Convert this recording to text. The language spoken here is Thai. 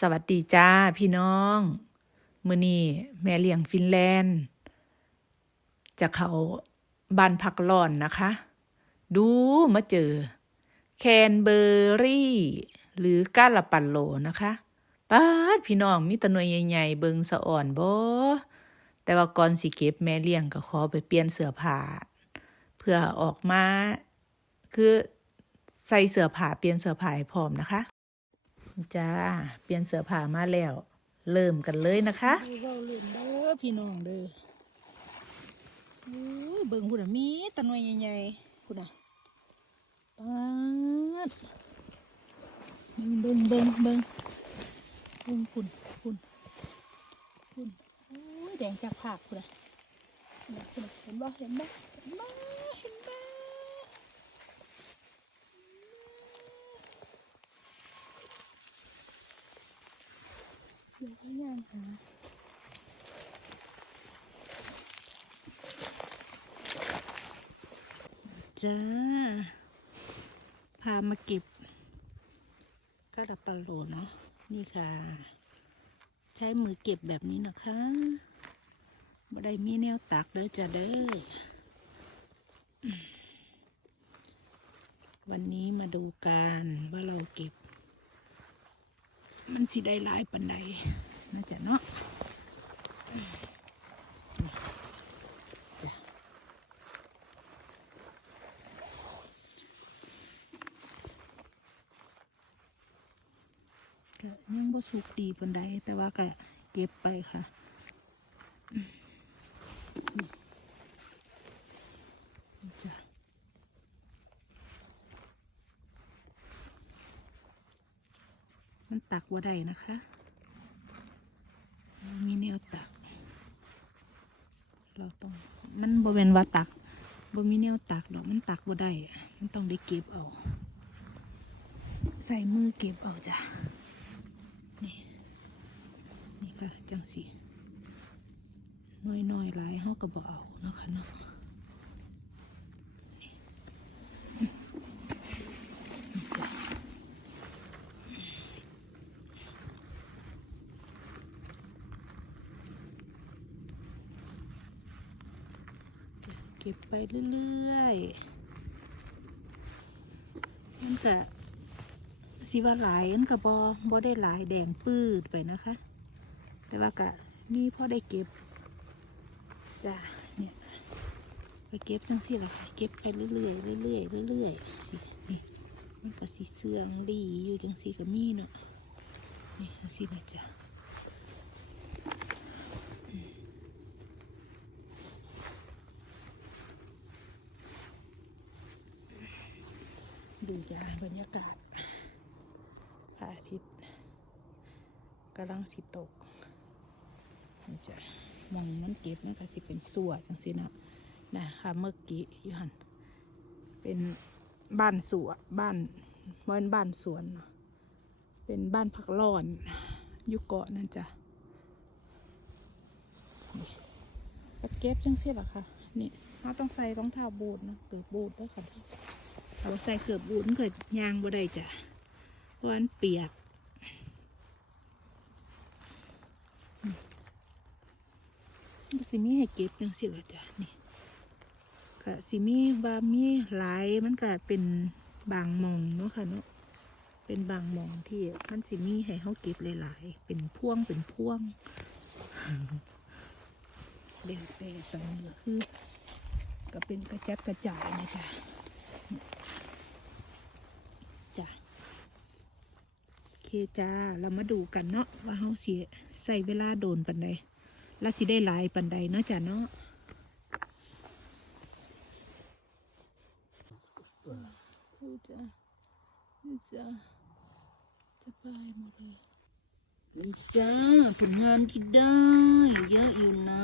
สวัสดีจ้าพี่น้อง มือนี้แม่เลี้ยงฟินแลนด์ จะเขาบ้านพักร้อนนะคะ ดูมาเจอ แคนเบอร์รี่ หรือกาลาปันโลนะคะป้าดพี่น้องมีตะนวยใหญ่ๆเบิงสะอ่อนบ่แต่ว่าก่อนสิเก็บแม่เลี้ยงก็ขอไปเปลี่ยนเสื้อผ้าเพื่อออกมา คือใส่เสื้อผ้าเปลี่ยนเสื้อผ้าให้พร้อมนะคะ จ้า เปลี่ยนเสื้อผ้ามาแล้ว เริ่มกันเลยนะคะเบาเล่นเด้อพี่น้องเด้อเบิ่งพุ่นมีตะนวยใหญ่ๆพุ่นน่ะปาดเบิ่งเบิ่งเบิ่งเบิ่งพุ่นพุ่นพุ่นโอ้ยแดงจากผักพุ่นน่ะพุ่นน่ะพุ่นน่ะเห็นบ่เห็นบ่เห็นบ่เห็นบ่ ยวเขาย่างหาจ้า พามาเก็บกระดับปลาโลเนาะนี่ค่ะ ใช้มือเก็บแบบนี้นะคะบ่ได้มีแนวตักเด้อจ้าเด้อวันนี้มาดูกันว่าเราเก็บ มันสิได้หลายปันใดน่าจะเนาะอืมจ้ะก็ยังบ่สุกดีปานใดแต่ว่าก็เก็บไปค่ะจ้ะมัน ตักว่าได้นะคะ มีแนวตัก เราต้องมันบ่เป็นว่าตักบ่มีแนวตักดอกมันตักบ่ได้ มันต้องได้เก็บเอา ใส่มือเก็บเอาจ้ะ นี่ นี่ค่ะจังสีน้อยๆหลายเฮาก็บ่เอาเนาะคะเนาะนี่นี่จ้ะจ้ะเก็บไปเรื่อยๆมันก็สิว่าหลายมันก็บอบอได้หลายแดงปืดไปนะคะ แต่ว่าก็มีพอได้เก็บจ้าเนี่ยไปเก็บจังสิล่ะค่ะเก็บไปเรื่อยๆเรื่อยๆเรื่อยๆสินี่มันก็สิเสื่องดีอยู่จังสิก็มีเนาะนี่สินะจ้ะ ดูจ้าบรรยากาศพระอาทิตย์กำลังสิตกนี่จะมองมันเก็บมันก็สิเป็นสัวจังสินะนะค่ะเมื่อกี้อยู่หันเป็นบ้านสวนบ้านบ้านบ้านสวน เป็นบ้านพักร้อนอยู่เกาะนั่นจ้ะก็เก็บจังสิล่ะค่ะ นี่เราต้องใส่รองเท้าบูทนะเกิดบูทด้วยค่ะ เราใส่เกือบบูทมันเกิดยางบ่ได้จ้ะเพราะมันเปียกมันสิมีให้เก็บจังสิละจ้ะนี่ก็สิมีบามีหลายมันก็เป็นบางมองเนาะค่ะเนาะเป็นบางมองที่มันสิมีให้เขาเก็บหลายๆเป็นพ่วงเป็นพ่วงเด็กแต่ตอนนี้คือ ก็เป็นกระจัดกระจายนะจ๊ะจ้ะ โอเค จ้า เรามาดูกันเนาะว่าเขาเสียใส่เวลาโดนปันใดแล้วสิได้หลายปันใดเนาะจ้ะเนาะดูจ้ะนี่จ้ะจะไปหมดเลยจ้าผลงานที่ได้เยอะอยู่นะ